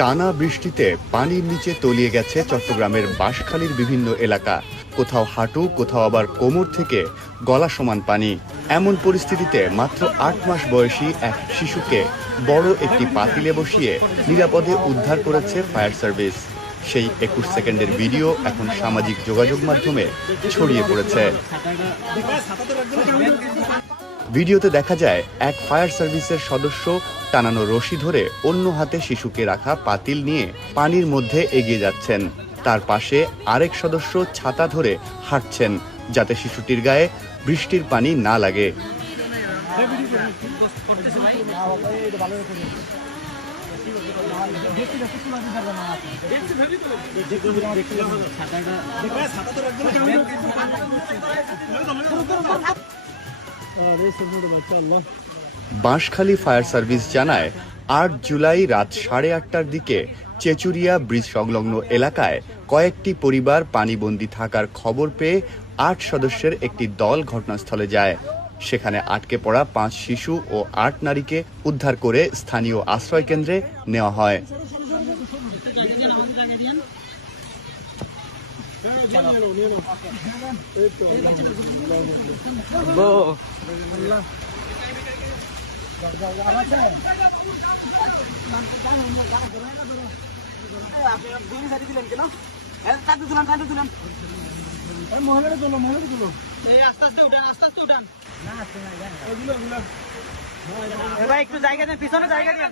টানা বৃষ্টিতে পানির নিচে তলিয়ে গেছে চট্টগ্রামের বাঁশখালীর বিভিন্ন এলাকা। কোথাও হাঁটু, কোথাও আবার কোমর থেকে গলা সমান পানি। এমন পরিস্থিতিতে মাত্র ৮ মাস বয়সী এক শিশুকে বড় একটি পাতিলে বসিয়ে নিরাপদে উদ্ধার করেছে ফায়ার সার্ভিস। সেই ২১ সেকেন্ডের ভিডিও এখন সামাজিক যোগাযোগ মাধ্যমে ছড়িয়ে পড়েছে। ভিডিওতে দেখা যায় এক ফায়ার সার্ভিসের সদস্য টানানো রশি ধরে অন্য হাতে শিশুকে রাখা পাতিল নিয়ে পানির মধ্যে এগিয়ে যাচ্ছেন। তার পাশে আরেক সদস্য ছাতা ধরে হাঁটছেন যাতে শিশুটির গায়ে বৃষ্টির পানি না লাগে। বাঁশখালী ফায়ার সার্ভিস জানায় ৮ জুলাই রাত ৮:৩০টার দিকে চেচুরিয়া ব্রিজ সংলগ্ন এলাকায় কয়েকটি পরিবার পানিবন্দী থাকার খবর পেয়ে ৮ সদস্যের একটি দল ঘটনাস্থলে যায়। সেখানে আটকে পড়া ৫ শিশু ও ৮ নারীকে উদ্ধার করে স্থানীয় আশ্রয় কেন্দ্রে নেওয়া হয়। একটু জায়গা দেন, পিছনে জায়গা দেন।